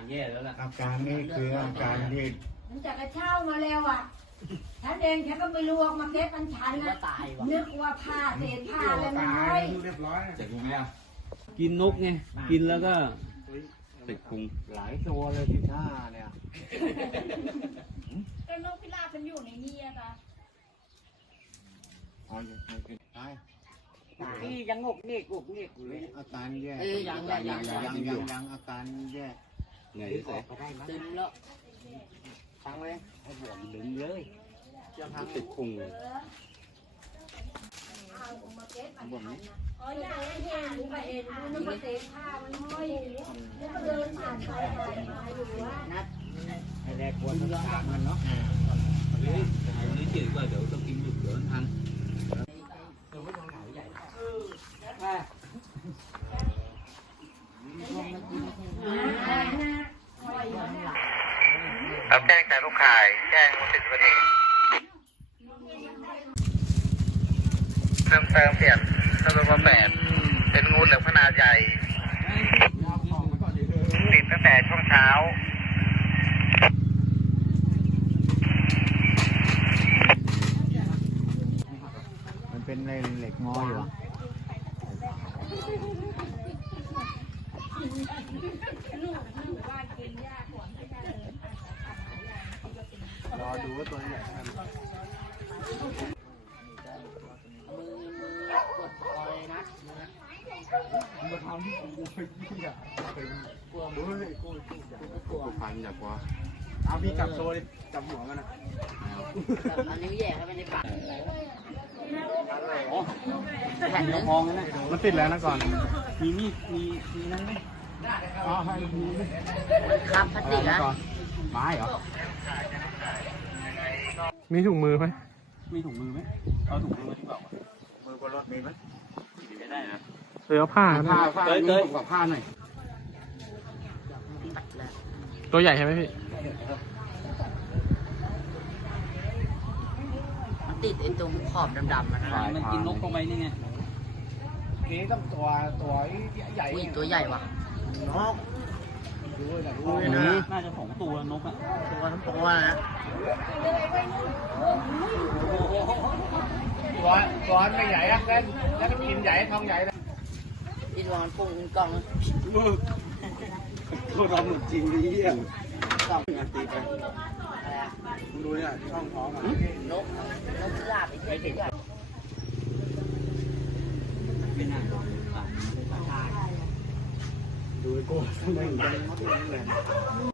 การแย่แล้วล่ะอาการนี้คืออาการที่มันจากกระเช่ามาแล้วอะฉันเองฉันก็ไม่รู้ว่ามาเก็บอันฉันว่านะตายว่ะนึกว่าผ้าเศษผ้าอะไรมันน้อยเรียบร้อยจะรู้ไหมอะกินนกไงกินแล้วก็ติดพุงหลายตัวเลยที่ท่าเนี่ยก็นกพิราบมันอยู่ในนี้อะค่ะเอาอย่างไรกันตายนี่ยังงกเงกงกเงกอยู่เลยอาการแย่เอ้ยยังยังยังยังยังยังยังอาการแย่ ไงเสซึมแล้วฟังเลยให้บวมดึงเลยจะทำติดพุงเอามาเก็บอันบวมฉันนี้นะอ๋ออยากให้เห็นไปเห็นนึกว่าเศษผ้ามันน้อยแล้วก็เดินผ่านไปผ่านมาอยู่ว่านัดไอ้แรกควรต้องการมันเนาะ เฮ้ยเอานี้เฉยกว่าเดี๋ยวต้องกินอยู่เดี๋ยวมันพัง รับแจ้งจากลูกขาย แจ้งมูลสิทธิประเทศเพิ่มเติมเปลี่ยนตำรวจมาแปดเป็นงูเหลือมขนาดใหญ่ ติดตั้งแต่ช่วงเช้ามันเป็นอะไรเหล็กงออยู่ อดูว่าตัวใหญ่ขนาดไหนมือมือกดคอยนะมาทำที่กูไปยี่อะเป็นกลัวเฮ้ยกูกูกลัวพันอยากว่าเอาพี่จับโซ่ดิจับหัวมันนะแบบอันนิ้วแย่เข้าไปในปากแผ่นนึงมองนะมันติดแล้วนะก่อน มีมีด มีมีนั่นไหมอ๋อให้ดูครับพลาสติกนะก่อนไม้เหรอ มีถุงมือไหมมีถุงมือไหมเอาถุงมือมาดีกว่าวะมือบนรถมีไหมไม่ได้นะเดี๋ยวผ้าผ้าผ้าเต้ยนี่เต้ยกับผ้าหน่อยตัดแล้วตัวใหญ่ใช่ไหมพี่มันติดไอ้ตรงขอบดำๆมันนะ มันกินนกเข้าไปนี่ไงนี้ต้องตัวตัวใหญ่อุ้ยตัวใหญ่ว่ะนก ดูนะดูอุ้ยนะนะน่าจะสองตัวนกอะตัวทั้งตัวนะตัวตัวไม่ใหญ่อะแล้วแล้วก็กินใหญ่ท้องใหญ่เลยที่ตัวมันพุ่งขึ้นกล้องนะตัวเราหมดจริงดิเหี้ยกล้องตีไปอะไรอะมึงดูเนี่ยช่องท้องอะนกนกพิราบไอ้เหี้ยตัวใหญ่ เป็นอะไร ดูไอ้โก้ทำไมถึงเป็นมดเลย